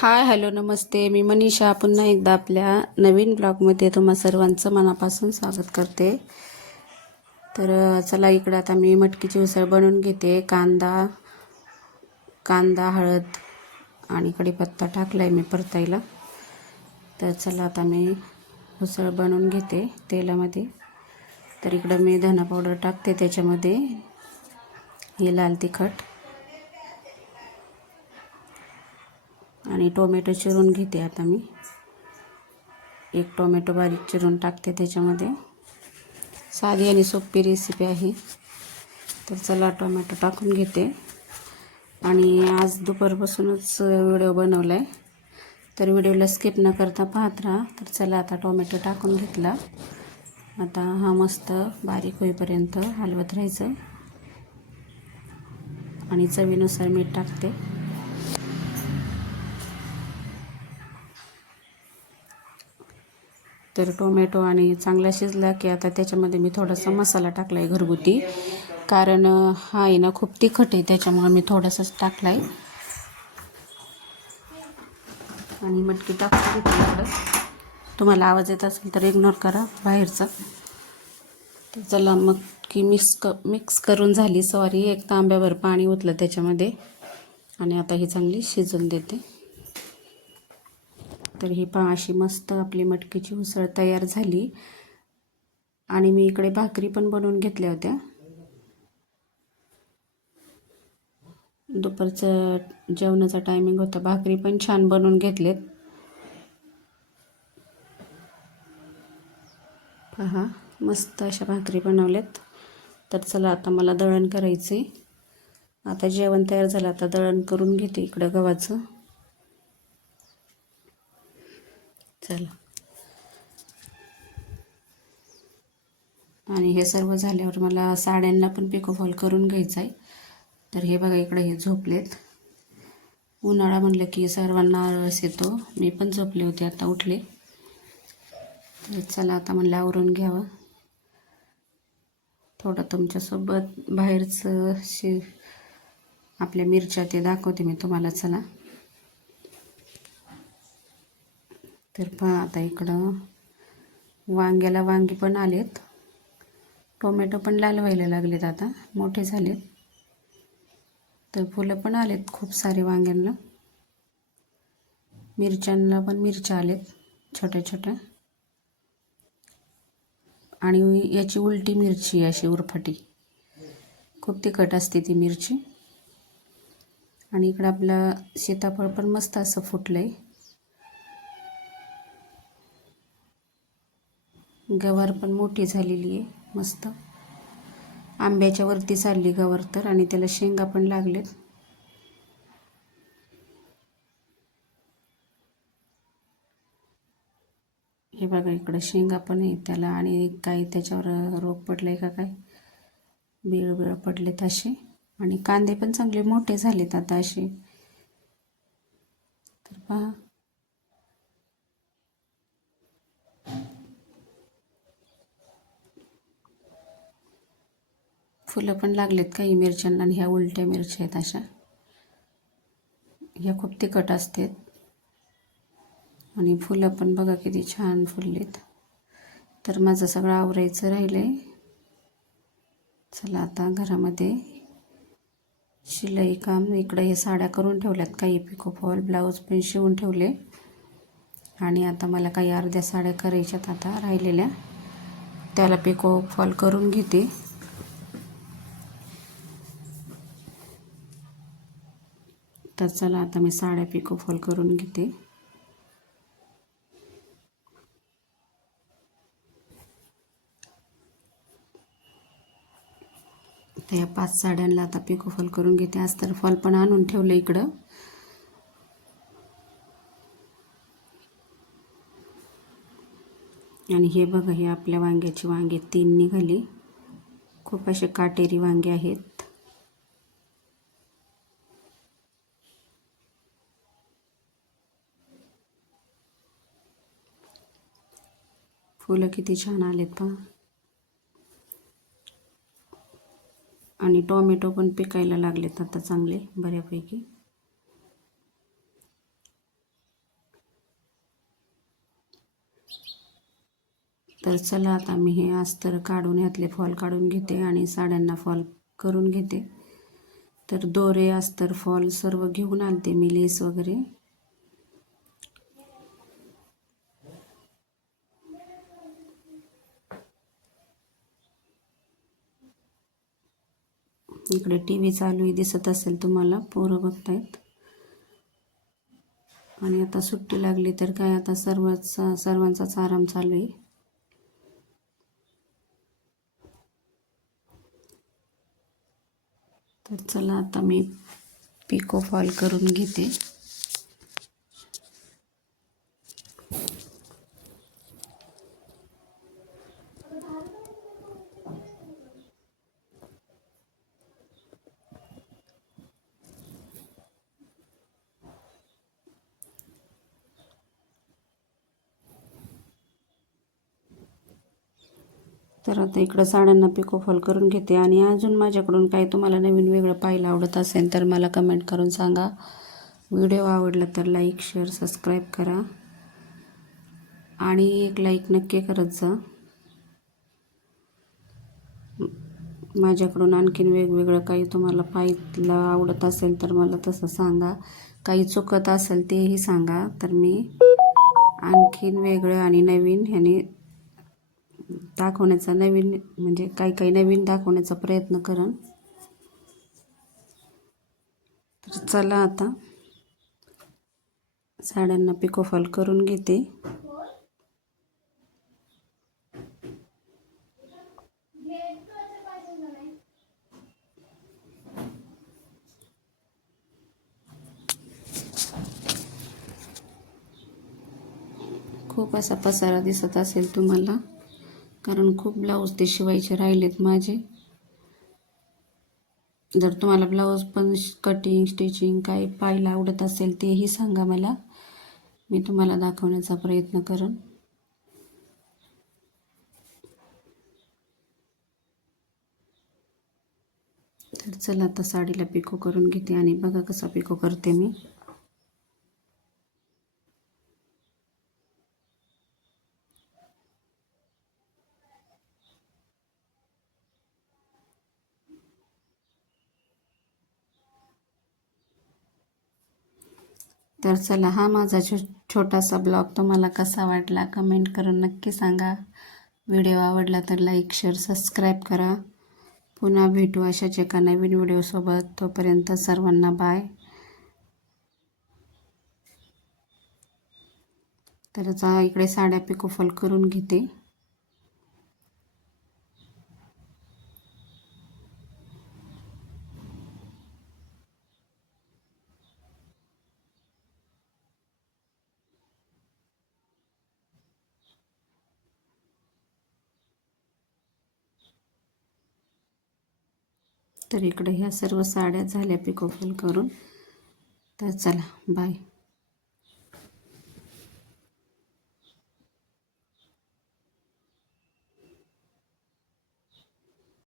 Hi hello नमस्ते. मी मनीषा पुन्हा एकदा आपल्या नवीन ब्लॉगमध्ये तुम्हा सर्वांचं मनापासून स्वागत करते. तर चला इकडं आता मी मटकीची उसळ बनवून घेते. कांदा कांदा हळद आणि कढीपत्ता टाकला आहे मी परतायला. तर चला आता मी उसळ बनवून घेते तेलामध्ये. तर इकडं मी धना पावडर टाकते त्याच्यामध्ये. हे लाल तिखट. आणि टोमॅटो चिरून घेते आता मी. एक टोमॅटो बारीक चिरून टाकते त्याच्यामध्ये. साधी आणि सोपी रेसिपी आहे. तर चला टोमॅटो टाकून घेते. आणि आज दुपारपासूनच व्हिडिओ बनवला आहे तर व्हिडिओला स्किप न करता पाहत राहा. तर चला आता टोमॅटो टाकून घेतला. आता हा मस्त बारीक होईपर्यंत हलवत राहायचं. आणि चवीनुसार मीठ टाकते. तर टोमॅटो आणि चांगला शिजला की आता त्याच्यामध्ये मी थोडासा मसाला टाकला आहे घरगुती. कारण हा आहे ना खूप तिखट आहे त्याच्यामुळं मी थोडासाच टाकला आहे आणि मटकी टाकून घेतली तुम्हाला आवाज येत असेल तर इग्नोर करा बाहेरचा. तर चला की मिक्स क मिक्स करून झाली. सॉरी एक तांब्यावर पाणी ओतलं त्याच्यामध्ये. आणि आता ही चांगली शिजून देते. तर ही पहा अशी मस्त आपली मटकीची उसळ तयार झाली. आणि मी इकडे भाकरी पण बनवून घेतल्या होत्या. दुपारचं जेवणाचा टायमिंग होता. भाकरी पण छान बनवून घेतलेत. पहा मस्त अशा भाकरी बनवल्यात. तर चला आता मला दळण करायचं आहे आता जेवण तयार झालं आता दळण करून घेते इकडं गव्हाचं. चला. आणि हे सर्व झाल्यावर मला साड्यांना पण पिकोफॉल करून घ्यायचं आहे तर हे बघा इकडे हे झोपलेत. उन्हाळा म्हणलं की सर्वांना आळस येतो. मी पण झोपले होते आता उठले. तर चला आता म्हणलं आवरून घ्यावं. थोडं तुमच्यासोबत बाहेरचं शे आपल्या मिरच्या ते दाखवते मी तुम्हाला चला. तर पहा आता इकडं. वांग्याला वांगी पण आलेत. टोमॅटो पण लाल व्हायला लागलेत आता. मोठे झालेत. तर फुलं पण आलेत खूप सारे वांग्यांना. मिरच्यांना पण मिरच्या आलेत छोट्या छोट्या. आणि याची उलटी मिरची अशी उरफाटी. खूप तिखट असते ती मिरची. आणि इकडं आपलं सीताफळ पण मस्त असं फुटलं आहे गवार पण मोठी झालेली आहे मस्त. आंब्याच्या वरती चालली गवार तर आणि त्याला शेंगा पण लागलेत. हे बघा इकडं शेंगा पण आहे त्याला आणि काही त्याच्यावर रोग पडले का काय? बिळ बिळ पडलेत असे. आणि कांदे पण चांगले मोठे झालेत आता असे. तर पहा. फुलं पण लागलेत काही मिरच्यांना आणि ह्या उलट्या मिरच्या आहेत अशा. ह्या खूप तिखट असतात. आणि फुलं पण बघा किती छान फुललेत. तर माझं सगळं आवरायचं राहिलं आहे चला आता घरामध्ये शिलाई काम इकडं हे साड्या करून ठेवल्यात. काही पिको फॉल ब्लाऊज पण शिवून ठेवले. आणि आता मला काही अर्ध्या साड्या करायच्यात आता राहिलेल्या. त्याला पिको फॉल करून घेते. तर चला आता मी साड्या पिको फॉल करून घेते. तर या पाच साड्यांना आता पिको फॉल करून घेते. आज तर फॉल पण आणून ठेवलं इकडं. आणि हे बघा हे आपल्या वांग्याची वांगे तीन निघाली. खूप असे काटेरी वांगे आहेत. फुलं किती छान आलेत पहा. आणि टोमॅटो पण पिकायला लागलेत आता चांगले बऱ्यापैकी. तर चला आता मी हे अस्तर काढून यातले फॉल काढून घेते आणि साड्यांना फॉल करून घेते. तर दोरे अस्तर फॉल सर्व घेऊन आणते मी लेस वगैरे. इकडे टी व्ही चालू आहे दिसत असेल तुम्हाला पोरं बघतायत. आणि आता सुट्टी लागली तर काय आता सर्वच सर्वांचाच आराम चालू आहे. तर चला आता मी पिको फॉल करून घेते. तर आता इकडं साड्यांना पिको फॉल करून घेते. आणि अजून माझ्याकडून काही तुम्हाला नवीन वेगळं पाहायला आवडत असेल तर मला कमेंट करून सांगा. व्हिडिओ आवडला तर लाईक शेअर सबस्क्राईब करा. आणि एक लाईक नक्की करत जा. माझ्याकडून आणखीन वेगवेगळं काही तुम्हाला पाहायला आवडत असेल तर मला तसं सांगा. काही चुकत असेल तेही सांगा. तर मी आणखीन वेगळं आणि नवीन ह्याने दाखवण्याचा नवीन म्हणजे काही काही नवीन दाखवण्याचा प्रयत्न करण तर चला आता साड्यांना पिकोफॉल करून घेते. खूप असा पसारा दिसत असेल तुम्हाला. कारण खूप ब्लाऊज ते शिवायचे राहिलेत माझे. जर तुम्हाला ब्लाऊज पण कटिंग स्टिचिंग काही पाहायला आवडत असेल तेही सांगा मला. मी तुम्हाला दाखवण्याचा प्रयत्न करेन. तर चला आता साडीला पिको करून घेते आणि बघा कसा पिको करते मी. तर चला हा माझा छो छोटासा ब्लॉग तुम्हाला कसा वाटला कमेंट करून नक्की सांगा. व्हिडिओ आवडला तर लाईक शेअर सबस्क्राईब करा. पुन्हा भेटू अशाच एका नवीन व्हिडिओसोबत तोपर्यंत सर्वांना बाय तर इकडे साड्या पिकोफॉल करून घेते. तर इकडे ह्या सर्व साड्या झाल्या पिकोफल करून. तर चला बाय